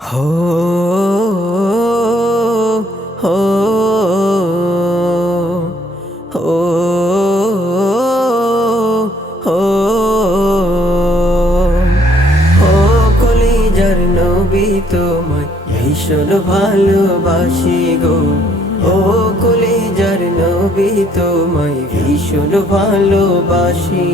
হো হো হো হো হো কলিজার নবী তোমায় ভীষণ ভালোবাসি গো। ও কলিজার নবী তোমায় ভীষণ ভালোবাসি।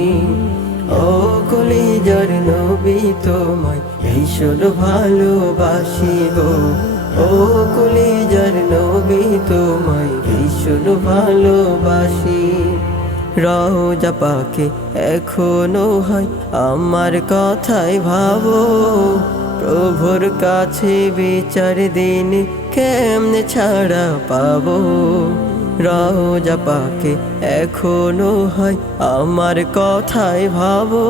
ও কলিজার নবী তোমায় ভীষণ ভালোবাসি গো। ও কলিজার নবী তোমায় ভীষণ ভালোবাসি। রওজা পাকে এখনো হয় আমার কথাই ভাবো, প্রভুর কাছে বিচার দিন কেমনে ছাড়া পাবো। রওজা পাকে এখনো হয় আমার কথাই ভাবো,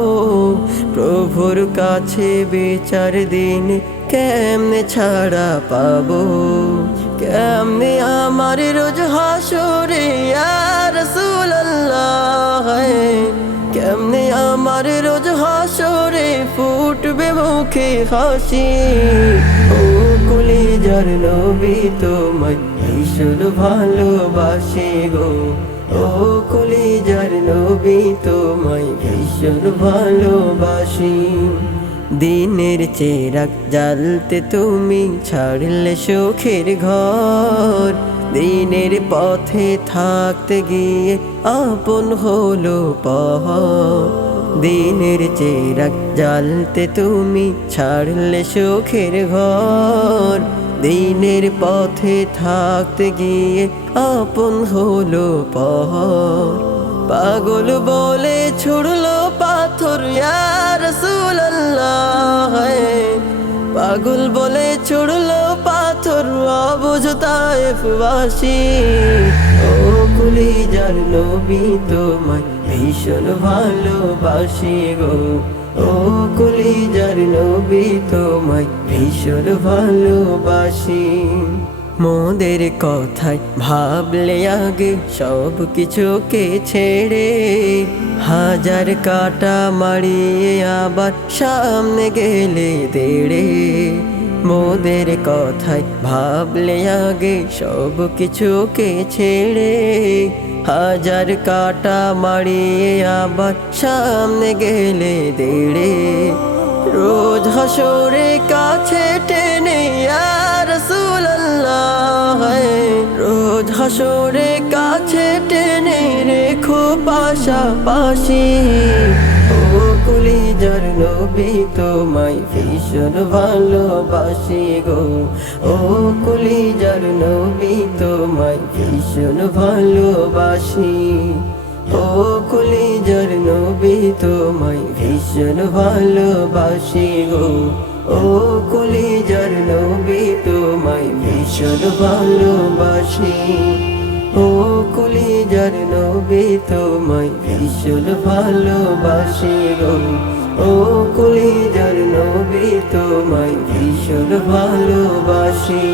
প্রভুর কাছে বিচার দিন কেমনে ছাড়া পাবো। কেমনে আমার রোজ হাসরে ইয়া রাসূলুল্লাহ, কেমনে আমার রোজ হাসরে ফুটবে মুখে হাসি। ও কলিজার নবী তোমায় ভীষণ ভালোবাসি গো। ও কলিজার নবী তোমায় ভীষণ ভালোবাসি। দিনের চিরাগ জ্বালতে তুমি ছাড়লে সুখের ঘর, দিনের পথে থাকতে গিয়ে আপন হলো পহর। দিনের চিরাগ জ্বালতে তুমি ছাড়লে সুখের ঘর, দিনের পথে থাকতে গিয়ে আপন হলো পহর। পাগল বলে ছুড়লো পাথর ইয়া রাসূলুল্লাহ, পাগল বলে ছুড়লো পাথর অবুঝ তায়েফবাসী। ও কলিজার নবী তোমায় ভীষণ ভালোবাসি গো। ও কলিজার নবী তোমায় ভীষণ ভালোবাসি। মোদের কথায় ভাবলে আগে সব কিছুকে ছেড়ে, হাজার কাটা মারিয়ে আবার সামনে গেলে দেড়ে। মোদের কথায় ভাবলে আগে সব কিছুকে ছেড়ে, হাজার কাটা মারিয়ে আবার সামনে গেলে দেড়ে। রোজ হাসরে কাছে টেনে ইয়া রাসূলুল্লাহ, রোজ হাসরে কাছে টেনে রেখো পাশাপাশি। ও কলিজার নবী তোমায় ভীষণ ভালোবাসি গো। ও কলিজার নবী তোমায় ভীষণ ভালোবাসি। ও কলিজার নবী তোমায় ভীষণ ভালোবাসি গো। ও কলিজার নবী তোমায় ভীষণ ভালোবাসি। ও কলিজার নবী তোমায় ভীষণ ভালোবাসি গো। ও কলিজার নবী তোমায় ভীষণ ভালোবাসি।